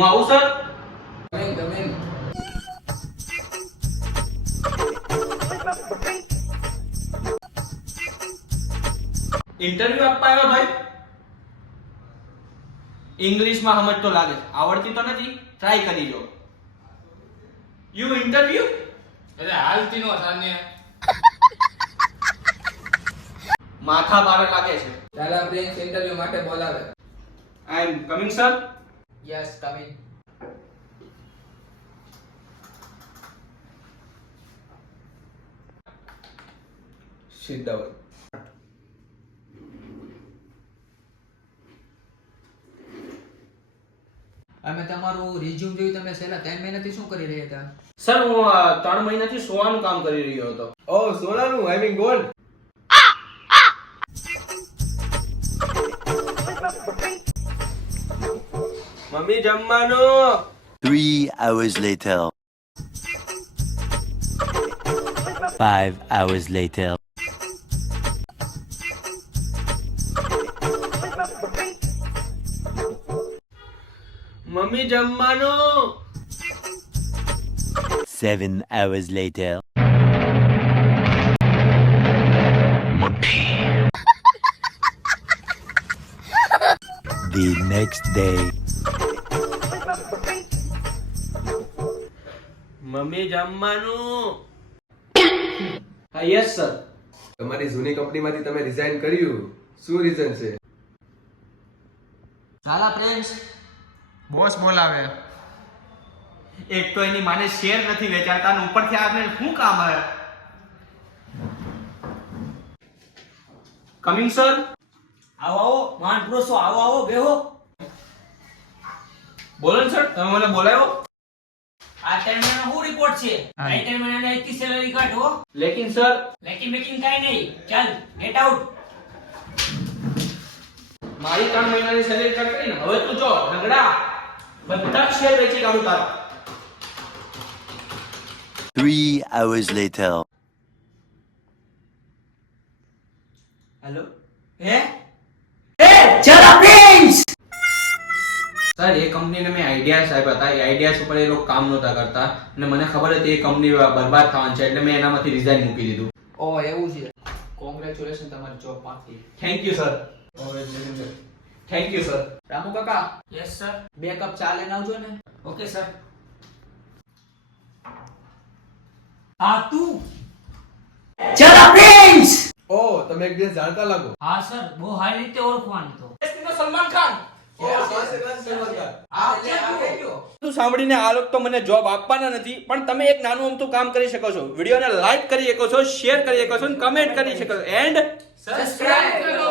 હું આવું sir. Interview આપવા આવ્યો ભાઈ? ઇંગ્લિશમાં સમજ તો લાગે છે, આવડતી તો નથી. ટ્રાય કરી જો. You interview? એટલે હાલતી નો સાને માથા બારે લાગે છે. ચાલા પ્રિન્સ ઇન્ટરવ્યુ માટે બોલાવે. I am coming sir. Yes coming. Sit down. અમે તમારું રિઝ્યુમ જોયું, તમે છેલ્લા 3 મહિનાથી શું કરી રહ્યા હતા? સર હું 3 મહિનાથી સોવાનું કામ કરી રહ્યો હતો. ઓ સોનાનું આઈ મીન ગોલ્ડ. મમ્મી જમવાનું. 3 hours later. 5 hours later. Mummy જમવાનું. 7 hours later. The next day. Mummy જમવાનું. હા યસ સર. તમારી જૂની કંપનીમાંથી તમે રિઝાઇન કર્યું, શું રીઝન છે? ચાલા પ્રિન્સ, બોસ બોલાવે. એક તો એની માને શેર નથી વેચાતા અને ઉપરથી આપણે શું કામ હે? Coming sir. આવો આવો માન પ્રોસો, આવો આવો બેહો. બોલો ને સર, તમે મને બોલાયો. આ 3 મહિનાનો શું રિપોર્ટ છે? કઈ 3 મહિનાની આખી સેલરી કાઢો. લેકિન સર, લેકિન મેકિંગ કાઈ નહીં. ચાલ ગેટ આઉટ. મારી 3 મહિનાની સેલેરી કટ કરીને હવે તું જો રગડા બધા જ શેર વેચી કાઢું તારા. 3 hours later. હેલો હે ચાલા પ્રિન્સ. સર એ કંપનીને મેં આઈડિયાસ આપ્યા હતા, એ આઈડિયાસ ઉપર એ લોકો કામ નહોતા કરતા અને મને ખબર હતી એ કંપની બરબાદ થવાની છે એટલે મેં એનામાંથી રિઝાઇન મૂકી દીધું. ઓ એવું છે. કોંગ્રેચ્યુલેશન તમારી જોબ માંથી. Thank you sir. Thank you sir. Ramu કાકા, યસ સર. 2 કપ ચા લઈને આવજો ને. Okay sir. હા તું ચાલા પ્રિન્સ. ઓ તમે એકબીજા જાણતા લાગો. હા સર, બહુ સારી રીતે ઓળખવાનું તો. સલમાન ખાન. તું સાંભળીને આ લોકો તો મને જોબ આપવાના નથી, પણ તમે એક નાનું અમથું કામ કરી શકો છો. વિડીયોને લાઈક કરી શકો છો, શેર કરી શકો છો, કમેન્ટ કરી શકો છો એન્ડ સબસ્ક્રાઇબ કરો.